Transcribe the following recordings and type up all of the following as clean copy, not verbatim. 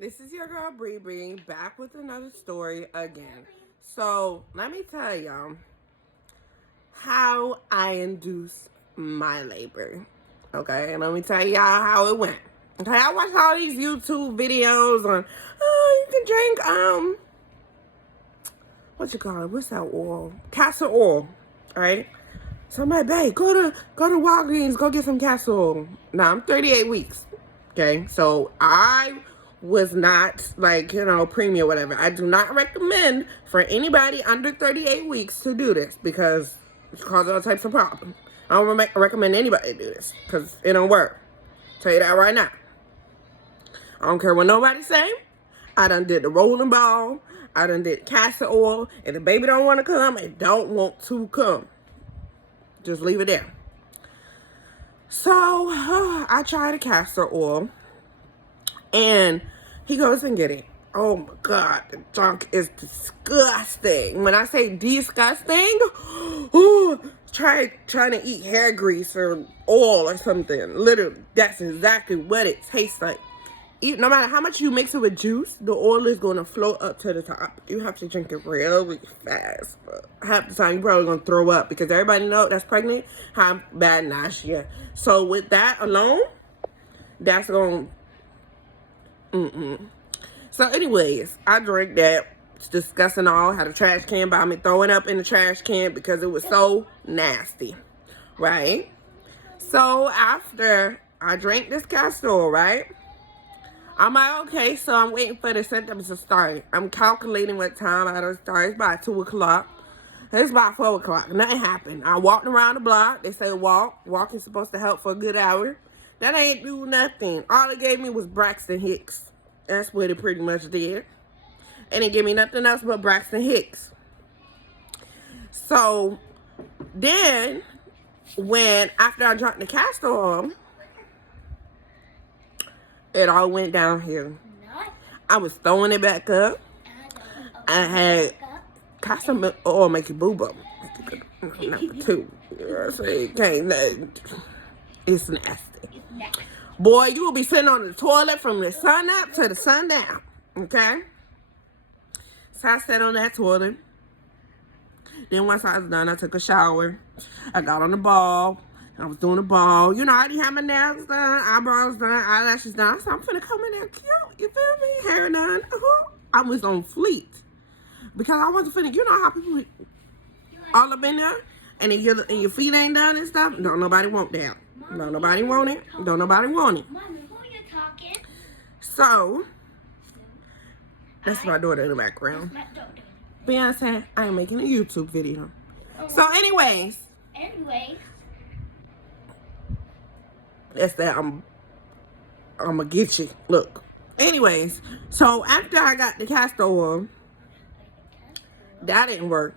This is your girl Bree Bree back with another story again. So let me tell y'all how I induced my labor. Okay, and let me tell y'all how it went. Okay, I watched all these YouTube videos on you can drink what you call it? What's that oil? Castor oil. Alright? So I'm like, babe, go to Walgreens, go get some castor oil. Now I'm 38 weeks. Okay, so I was not like, preemie or whatever. I do not recommend for anybody under 38 weeks to do this because it's causing all types of problems. I don't recommend anybody do this because it don't work. Tell you that right now. I don't care what nobody say. I done did the rolling ball. I done did castor oil. If the baby don't want to come, it don't want to come. Just leave it there. So I tried the castor oil. And he goes and get it. Oh my God, the junk is disgusting. When I say disgusting, trying to eat hair grease or oil or something. Literally, that's exactly what it tastes like. No matter how much you mix it with juice, the oil is going to float up to the top. You have to drink it really fast. But half the time, you're probably going to throw up because everybody knows that's pregnant have bad nausea. So with that alone, that's going to... So anyways, I drank that. It's disgusting all. Had a trash can by me throwing up in the trash can because it was so nasty. Right? So after I drank this castor oil, right? I'm like, okay, so I'm waiting for the symptoms to start. I'm calculating what time I don't start. It's about 2 o'clock. It's about 4 o'clock. Nothing happened. I walked around the block. They say walk. Walk is supposed to help for a good hour. That ain't do nothing. All it gave me was Braxton Hicks. That's what it pretty much did. And it gave me nothing else but Braxton Hicks. So then, after I drank the castor oil, it all went downhill. I was throwing it back up. I had castor oil make you boob up. Number 2. So it can't. It's nasty. Boy, you will be sitting on the toilet from the sun up to the sun down. Okay? So I sat on that toilet. Then once I was done, I took a shower. I got on the ball. I was doing the ball. I already had my nails done, eyebrows done, eyelashes done. I said, I'm finna come in there cute. You feel me? Hair done. I was on fleek. Because I wasn't finna, how people all up in there? And if your feet ain't done and stuff, don't nobody want that. Don't nobody want it. Don't nobody want it. Mommy, who you talking? So, that's my daughter in the background. Beyonce, I am making a YouTube video. So, anyways. That's that. I'm gonna get you. Look. Anyways, so after I got the castor oil, that didn't work.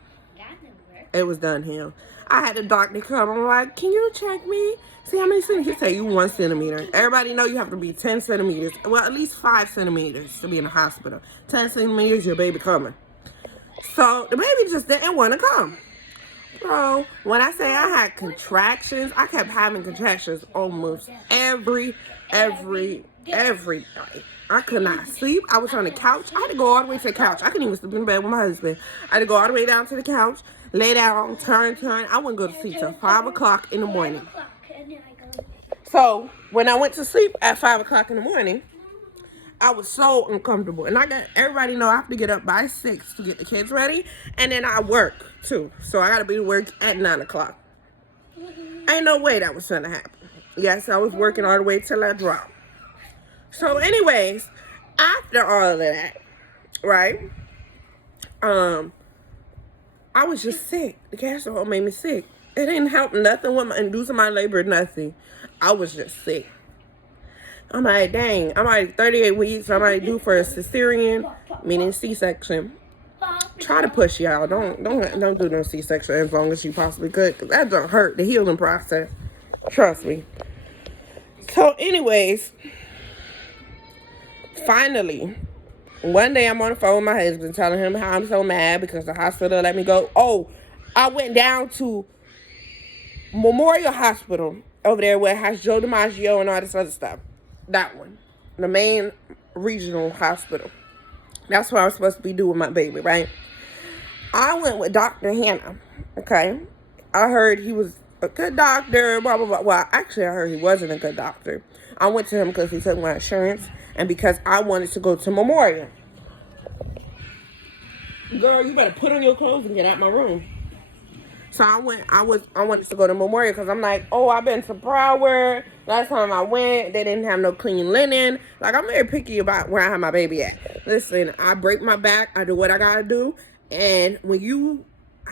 It was done here. I had the doctor come. I'm like, can you check me? See how many centimeters? He said you 1 centimeter. Everybody know you have to be 10 centimeters. Well, at least 5 centimeters to be in the hospital. 10 centimeters, your baby coming. So the baby just didn't want to come. So when I say I had contractions, I kept having contractions almost every night. I could not sleep. I was on the couch. I had to go all the way to the couch. I couldn't even sleep in bed with my husband. I had to go all the way down to the couch, lay down, turn. I wouldn't go to sleep till 5 o'clock in the morning. So when I went to sleep at 5 o'clock in the morning, I was so uncomfortable. And everybody know I have to get up by 6 to get the kids ready. And then I work too. So I got to be to work at 9 o'clock. Ain't no way that was going to happen. Yes, I was working all the way till I dropped. So anyways, after all of that, right, I was just sick. The castor oil made me sick. It didn't help nothing with inducing my labor, nothing. I was just sick. I'm like, dang, I'm like 38 weeks. I'm like due for a cesarean, meaning C-section. Try to push, y'all. Don't do no C-section as long as you possibly could, because that don't hurt the healing process. Trust me. So anyways, finally, one day I'm on the phone with my husband telling him how I'm so mad because the hospital let me go. Oh, I went down to Memorial Hospital over there where it has Joe DiMaggio and all this other stuff. That one. The main Regional Hospital. That's what I was supposed to be doing with my baby, right? I went with Dr. Hannah, okay? I heard he was a good doctor, blah, blah, blah. Well, actually, I heard he wasn't a good doctor. I went to him because he took my insurance and because I wanted to go to Memorial. Girl, you better put on your clothes and get out my room. So I wanted to go to Memorial because I'm like, oh, I've been to Broward. Last time I went, they didn't have no clean linen. Like, I'm very picky about where I have my baby at. Listen, I break my back. I do what I got to do. And when you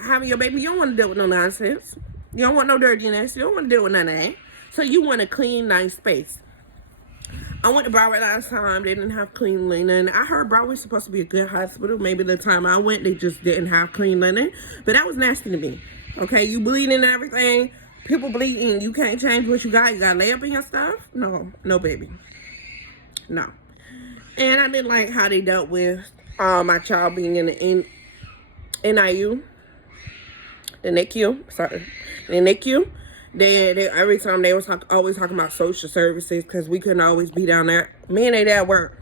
have your baby, you don't want to deal with no nonsense. You don't want no dirtiness. You don't want to deal with none of that. So you want a clean, nice space. I went to Broward last time. They didn't have clean linen. I heard Broward's supposed to be a good hospital. Maybe the time I went, they just didn't have clean linen. But that was nasty to me. Okay, you bleeding and everything. People bleeding. You can't change what you got. You got to lay up in your stuff? No, baby. No. And I didn't like how they dealt with my child being in the NIU. The NICU. Sorry. The NICU. They every time they was always talking about social services because we couldn't always be down there. Me and they dad work.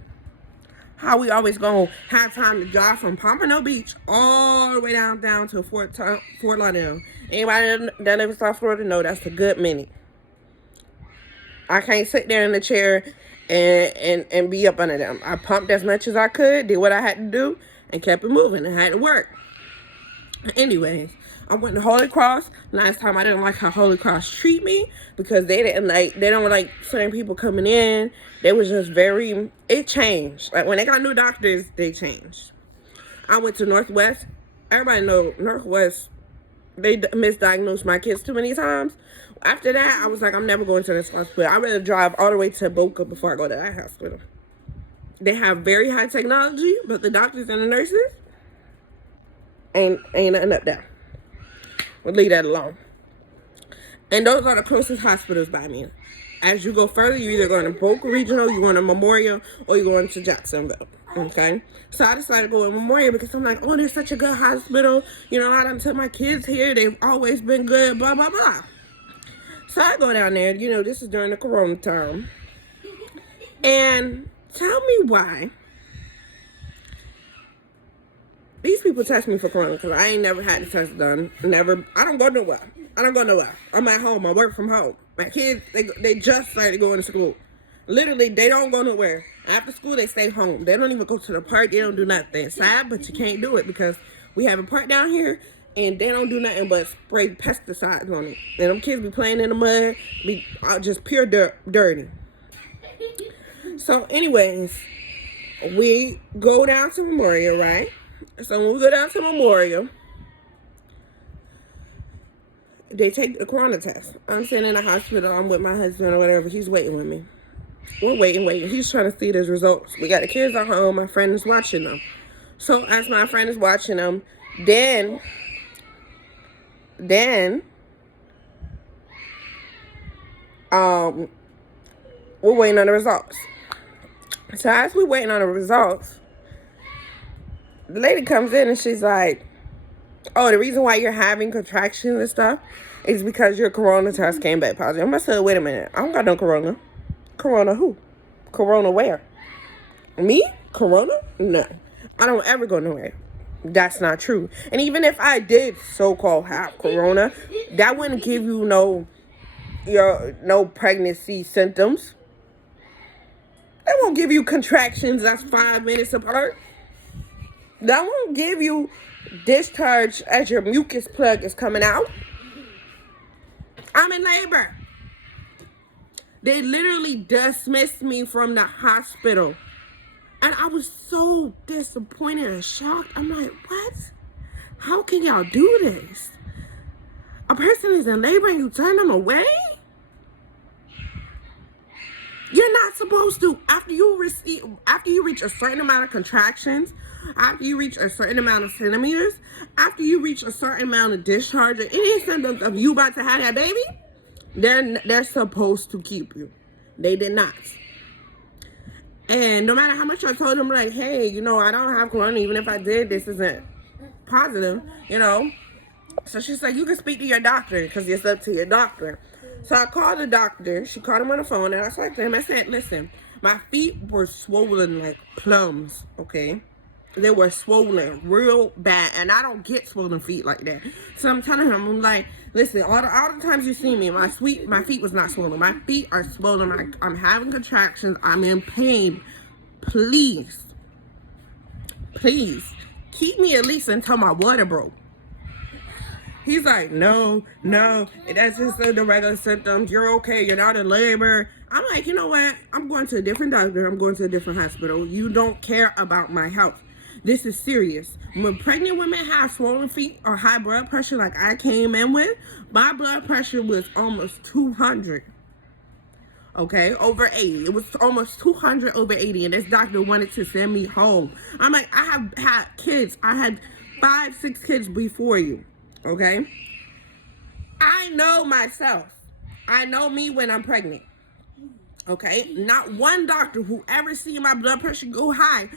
How we always gonna have time to drive from Pompano Beach all the way down to Fort Lauderdale. Anybody that lives in South Florida know that's a good minute. I can't sit there in the chair and be up under them. I pumped as much as I could, did what I had to do, and kept it moving. I had to work. Anyways, I went to Holy Cross. Last time I didn't like how Holy Cross treat me because they don't like certain people coming in. They was just it changed. Like when they got new doctors, they changed. I went to Northwest. Everybody know Northwest, they misdiagnosed my kids too many times. After that, I was like, I'm never going to this hospital. I'd rather drive all the way to Boca before I go to that hospital. They have very high technology, but the doctors and the nurses ain't nothing up there. We'll leave that alone. And those are the closest hospitals by me. As you go further, you're either going to Boca Regional, you're going to Memorial, or you're going to Jacksonville. Okay? So I decided to go to Memorial because I'm like, oh, there's such a good hospital. You know, I done took my kids here. They've always been good, blah, blah, blah. So I go down there. You know, this is during the corona time. And tell me why these people test me for corona because I ain't never had the test done. I don't go nowhere. I'm at home. I work from home. My kids, they just started going to school. Literally, they don't go nowhere. After school, they stay home. They don't even go to the park. They don't do nothing. Sad, but you can't do it because we have a park down here and they don't do nothing but spray pesticides on it. And them kids be playing in the mud, be just pure dirty. So anyways, we go down to Memorial, right? So when we go down to Memorial, they take the corona test. I'm sitting in the hospital. I'm with my husband or whatever. He's waiting with me. We're waiting. He's trying to see his results. We got the kids at home. My friend is watching them. So as my friend is watching them, then we're waiting on the results. So as we're waiting on the results, the lady comes in and she's like, oh, the reason why you're having contractions and stuff is because your corona test came back positive. I said, wait a minute. I don't got no corona. Corona who? Corona where? Me? Corona? No. I don't ever go nowhere. That's not true. And even if I did so-called have corona, that wouldn't give you no pregnancy symptoms. That won't give you contractions that's 5 minutes apart. That won't give you discharge as your mucus plug is coming out. I'm in labor. They literally dismissed me from the hospital. And I was so disappointed and shocked. I'm like, what? How can y'all do this? A person is in labor and you turn them away? You're not supposed to. After you reach a certain amount of contractions, after you reach a certain amount of centimeters, after you reach a certain amount of discharge, or any symptoms of you about to have that baby, they're supposed to keep you. They did not. And no matter how much I told them, like, hey, I don't have corona. Even if I did, this isn't positive, So she's like, you can speak to your doctor because it's up to your doctor. So I called the doctor. She called him on the phone, and I talked to him. I said, listen, My feet were swollen like plums, okay? They were swollen real bad, and I don't get swollen feet like that. So I'm telling him, I'm like, listen, all the times you see me, my feet was not swollen. My feet are swollen. I'm having contractions. I'm in pain. Please, keep me at least until my water broke. He's like, no, that's just the regular symptoms. You're okay. You're not in labor. I'm like, you know what? I'm going to a different doctor. I'm going to a different hospital. You don't care about my health. This is serious. When pregnant women have swollen feet or high blood pressure like I came in with, my blood pressure was almost 200. Okay, over 80. It was almost 200 over 80, and this doctor wanted to send me home. I'm like, I have had kids. I had 5, 6 kids before you. Okay? I know myself. I know me when I'm pregnant. Okay? Not one doctor who ever seen my blood pressure go high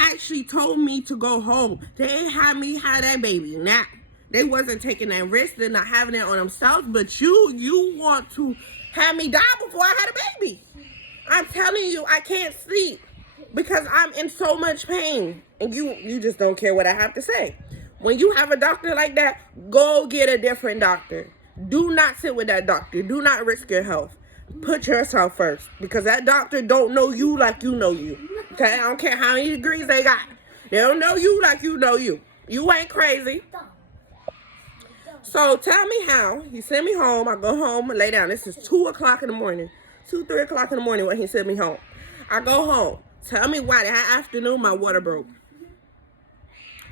actually told me to go home. They ain't had me have that baby. Now, they wasn't taking that risk. They're not having it on themselves. But you want to have me die before I had a baby. I'm telling you, I can't sleep because I'm in so much pain. And you just don't care what I have to say. When you have a doctor like that, go get a different doctor. Do not sit with that doctor. Do not risk your health. Put yourself first, because that doctor don't know you like you know you. Okay? I don't care how many degrees they got. They don't know you like you know you. You ain't crazy. So tell me how. He sent me home. I go home and lay down. This is 2 o'clock in the morning. 2, 3 o'clock in the morning when he sent me home. I go home. Tell me why that afternoon my water broke.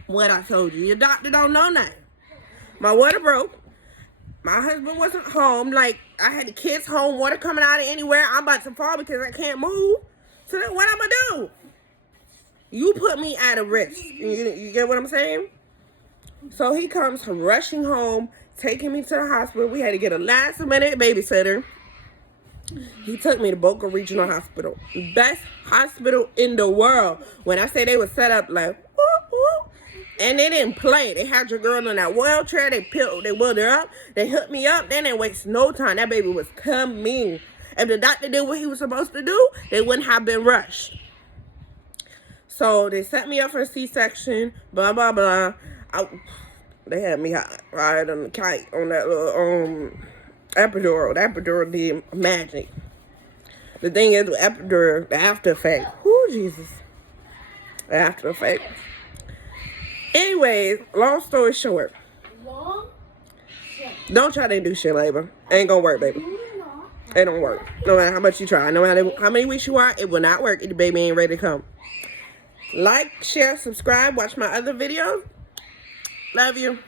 What I told you. Your doctor don't know nothing. My water broke. My husband wasn't home. Like, I had the kids home, water coming out of anywhere. I'm about to fall because I can't move. So then what I'm going to do? You put me at a risk. You get what I'm saying? So he comes rushing home, taking me to the hospital. We had to get a last-minute babysitter. He took me to Boca Regional Hospital. Best hospital in the world. When I say they were set up like, whoop, whoop. And they didn't play. They had your girl in that wheelchair. They wheeled her up. They hooked me up. They didn't waste no time. That baby was coming. If the doctor did what he was supposed to do, they wouldn't have been rushed. So they set me up for a C-section. Blah, blah, blah. They had me ride on the kite on that little epidural. The epidural did magic. The thing is, with epidural, the after effect. Whoo, Jesus. The after effect. Anyways, long story short. Don't try to induce your labor. Ain't gonna work, baby. It don't work. No matter how much you try. No matter how many weeks you are, it will not work if the baby ain't ready to come. Like, share, subscribe, watch my other videos. Love you.